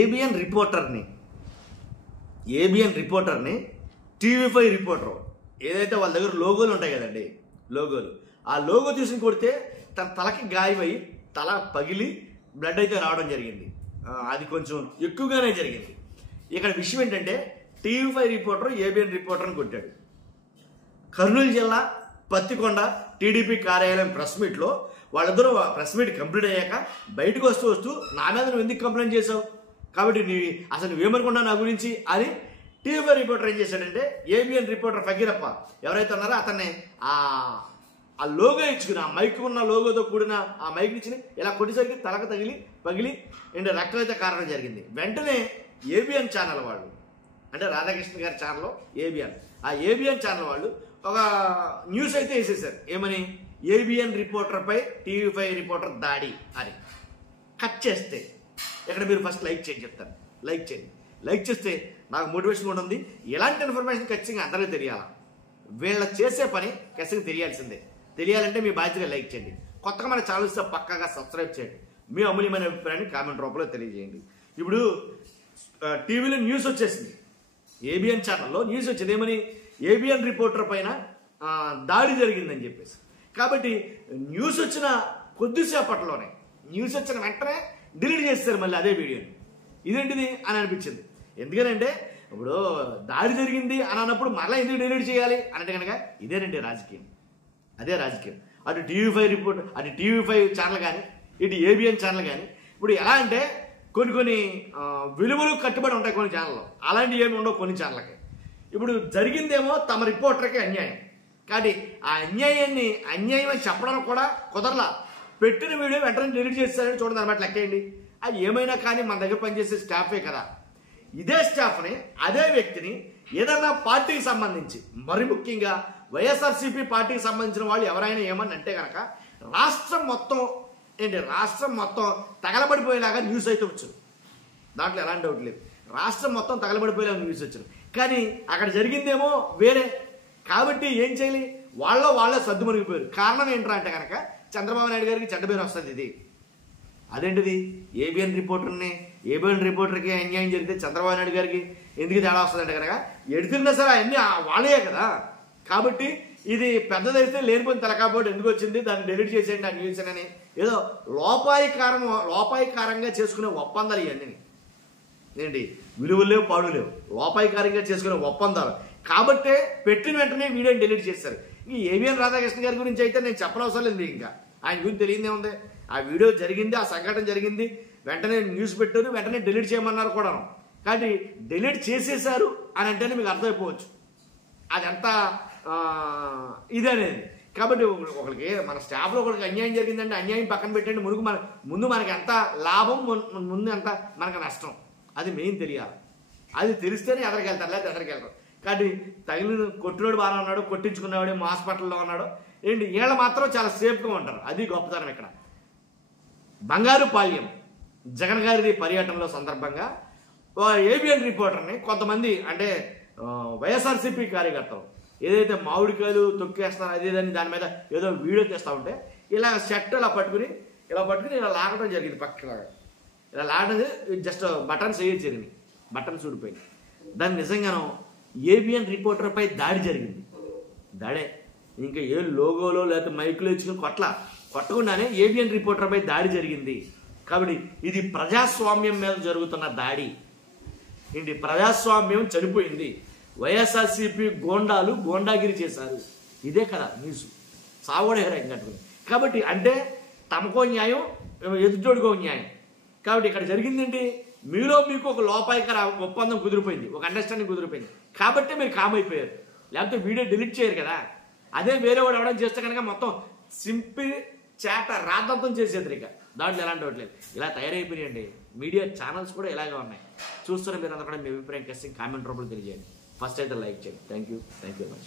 ABN రిపోర్టర్ని TV5 reporter ఏదైతే వాళ్ళ దగ్గర లోగోలు ఉంటాయి కదండి, లోగోలు, ఆ లోగో తీసుకుని కొడితే తన తలకి గాయమై తల పగిలి బ్లడ్ అయితే రావడం జరిగింది. అది కొంచెం ఎక్కువగానే జరిగింది. ఇక్కడ విషయం ఏంటంటే టీవీ5 రిపోర్టర్ ఏబిఎన్ రిపోర్టర్ని కొట్టాడు. కర్నూలు జిల్లా పత్తికొండ టీడీపీ కార్యాలయం ప్రెస్ మీట్లో వాళ్ళిద్దరూ ప్రెస్ మీట్ కంప్లీట్ అయ్యాక బయటకు వస్తూ నా మీద నువ్వు ఎందుకు కంప్లైంట్ చేసావు, కాబట్టి అసలు నువ్వేమనుకున్నావు నా గురించి అని టీవీ5 రిపోర్టర్ ఏం చేశాడంటే ఏబిఎన్ రిపోర్టర్ ఫకీరప్ప ఎవరైతే ఉన్నారో అతన్ని ఆ లోగో ఇచ్చుకుని, ఆ మైక్ ఉన్న లోగోతో కూడిన ఆ మైక్ ఇచ్చి ఇలా కొట్టేసరికి తలకు పగిలి రక్తం అయితే కారణం జరిగింది. వెంటనే ఏబిఎన్ ఛానల్ వాళ్ళు, అంటే రాధాకృష్ణ గారి ఛానల్ ఆ ఏబిఎన్ ఛానల్ వాళ్ళు ఒక న్యూస్ అయితే వేసేసారు. ఏమని? ఏబిఎన్ రిపోర్టర్పై టీవీ5 రిపోర్టర్ దాడి అని. కట్ చేస్తే ఇక్కడ మీరు ఫస్ట్ లైక్ చేయండి, చెప్తాను. లైక్ చేయండి. లైక్ చేస్తే నాకు మోటివేషన్ కూడా ఉంది. ఎలాంటి ఇన్ఫర్మేషన్ ఖచ్చితంగా అందరికీ తెలియాలా, వీళ్ళ చేసే పని ఖచ్చితంగా తెలియాల్సిందే. తెలియాలంటే మీ బాధ్యతగా లైక్ చేయండి. కొత్తగా మన ఛానల్ ఇస్తే పక్కాగా సబ్స్క్రైబ్ చేయండి. మీ అమూల్యమైన అభిప్రాయాన్ని కామెంట్ రూపంలో తెలియజేయండి. ఇప్పుడు టీవీలో న్యూస్ వచ్చేసింది, ఏబిఎన్ ఛానల్లో న్యూస్ వచ్చింది. ఏమని? ఏబిఎన్ రిపోర్టర్ పైన దాడి జరిగిందని చెప్పేసి. కాబట్టి న్యూస్ వచ్చిన కొద్దిసేపట్లోనే, న్యూస్ వచ్చిన వెంటనే డిలీట్ చేస్తారు మళ్ళీ అదే వీడియోని. ఇదేంటిది అని అనిపించింది. ఎందుకనంటే ఇప్పుడు దాడి జరిగింది అని అన్నప్పుడు మళ్ళీ ఎందుకు డిలీట్ చేయాలి అంటే కనుక ఇదేనండి రాజకీయం, అదే రాజకీయం. అటు టీవీ5 ఛానల్ కానీ ఇటు ఏబిఎన్ ఛానల్ కానీ ఇప్పుడు ఎలా అంటే కొన్ని విలువలు కట్టుబడి ఉంటాయి కొన్ని ఛానల్లో, అలాంటివి ఏమి ఉండవు కొన్ని ఛానళ్ళకి. ఇప్పుడు జరిగిందేమో తమ రిపోర్టర్కి అన్యాయం, కానీ ఆ అన్యాయాన్ని అన్యాయం అని చెప్పడానికి కూడా కుదరలా. పెట్టిన వీడియో వెంటనే డిలీట్ చేస్తారని చూడండి, అనమాట లెక్కేయండి. అది ఏమైనా కానీ మన దగ్గర పనిచేసే స్టాఫే కదా. ఇదే స్టాఫ్ని, అదే వ్యక్తిని ఏదన్నా పార్టీకి సంబంధించి, మరి ముఖ్యంగా వైఎస్ఆర్సీపీ పార్టీకి సంబంధించిన వాళ్ళు ఎవరైనా ఏమని అంటే కనుక రాష్ట్రం మొత్తం తగలబడిపోయేలాగా న్యూస్ అయితే వచ్చింది. దాంట్లో ఎలాంటి డౌట్ లేదు. రాష్ట్రం మొత్తం తగలబడిపోయేలాగా న్యూస్ వచ్చింది. కానీ అక్కడ జరిగిందేమో వేరే. కాబట్టి ఏం చేయాలి? వాళ్ళే సర్దుమణిగిపోయారు. కారణం ఏంట్రా అంటే కనుక చంద్రబాబు నాయుడు గారికి చెడ్డ పేరు వస్తుంది. ఇది అదేంటిది? ఏబిఎన్ రిపోర్టర్కి అన్యాయం జరిగితే చంద్రబాబు నాయుడు గారికి ఎందుకు తేడా వస్తుందంటే కనుక ఎడుతున్నా సరే అవన్నీ వాళ్ళే కదా. కాబట్టి ఇది పెద్దదైతే లేనిపోయిన తలకాబోర్డు ఎందుకు వచ్చింది, దాన్ని డిలీట్ చేసేయండి ఆ న్యూస్ అని ఏదో లోపాయికారంగా చేసుకునే ఒప్పందాలు ఇవన్నీ. ఏంటి? విలువలు లేవు, పాడు లేవు, లోపాయికారంగా చేసుకునే ఒప్పందాలు. కాబట్టే పెట్టిన వెంటనే వీడియోని డిలీట్ చేస్తారు. ఈ ఏబిఎన్ రాధాకృష్ణ గారి గురించి అయితే నేను చెప్పనవసరం లేదు. ఇంకా ఆయన గురించి తెలియదే ఉంది. ఆ వీడియో జరిగింది, ఆ సంఘటన జరిగింది, వెంటనే న్యూస్ పెట్టారు, వెంటనే డిలీట్ చేయమన్నారు కూడా. కాబట్టి డిలీట్ చేసేసారు అని అంటేనే మీకు అర్థమైపోవచ్చు అదంతా ఇదనేది. కాబట్టి ఒకరికి మన స్టాఫ్లో ఒకరికి అన్యాయం జరిగిందంటే అన్యాయం పక్కన పెట్టండి, ముందు మనకి ఎంత లాభం, ముందు ఎంత మనకు నష్టం, అది మెయిన్ తెలియాలి. అది తెలిస్తేనే ఎదరికి వెళ్తారు, లేదా ఎదరికి వెళ్తారు. కాబట్టి తగిలిన కొట్టినోడు బాగా ఉన్నాడు, కొట్టించుకునేవాడు హాస్పిటల్లో ఉన్నాడు, వీళ్ళు మాత్రం చాలా సేఫ్గా ఉంటారు. అది గొప్పతనం. ఇక్కడ బంగారుపాళ్యం జగన్ గారి పర్యటనలో సందర్భంగా ఏబిఎన్ రిపోర్టర్ని కొంతమంది అంటే వైఎస్ఆర్సీపీ కార్యకర్తలు ఏదైతే మామిడికాయలు తొక్కేస్తారు అదేదని దాని మీద ఏదో వీడియో తీస్తూ ఉంటే ఇలా షర్ట్ ఇలా పట్టుకుని ఇలా లాగడం జరిగింది. పక్కలాగా ఇలా లాగడం జస్ట్ బటన్స్ జరిగింది, బటన్స్ ఊడిపోయింది. దాన్ని నిజంగానో ఏబిఎన్ రిపోర్టర్పై దాడి జరిగింది. దాడే ఇంకా ఏ లోగోలో లేకపోతే మైకులో ఇచ్చుకుని కొట్టకుండానే ఏబిఎన్ రిపోర్టర్పై దాడి జరిగింది. కాబట్టి ఇది ప్రజాస్వామ్యం మీద జరుగుతున్న దాడి. ప్రజాస్వామ్యం చనిపోయింది. వైఎస్ఆర్సీపీ గోండాగిరి చేశారు. ఇదే కదా న్యూస్. సావడేరాం కట్టుకుని. కాబట్టి అంటే తమకో న్యాయం, ఎదుటోడికో న్యాయం. కాబట్టి ఇక్కడ జరిగిందేంటి? మీకు ఒక లోపాయికర ఒప్పందం కుదిరిపోయింది, ఒక అండర్స్టాండింగ్ కుదిరిపోయింది. కాబట్టి మీరు కామ్ అయిపోయారు. లేకపోతే వీడియో డిలీట్ చేయరు కదా. అదే వేరే వాడు ఎవడం చేస్తే కనుక మొత్తం సింపి రాద్ధాంతం చేసేది. ఇక దాంట్లో ఎలాంటి లేదు. ఇలా తయారైపోయాయండి మీడియా ఛానల్స్ కూడా ఇలాగే ఉన్నాయి. చూస్తున్న మీరు అందరూ కూడా మీ అభిప్రాయం ఖచ్చితంగా కామెంట్ రూపంలో తెలియజేయండి. ఫస్ట్ అయితే లైక్ చేయండి. Thank you very much.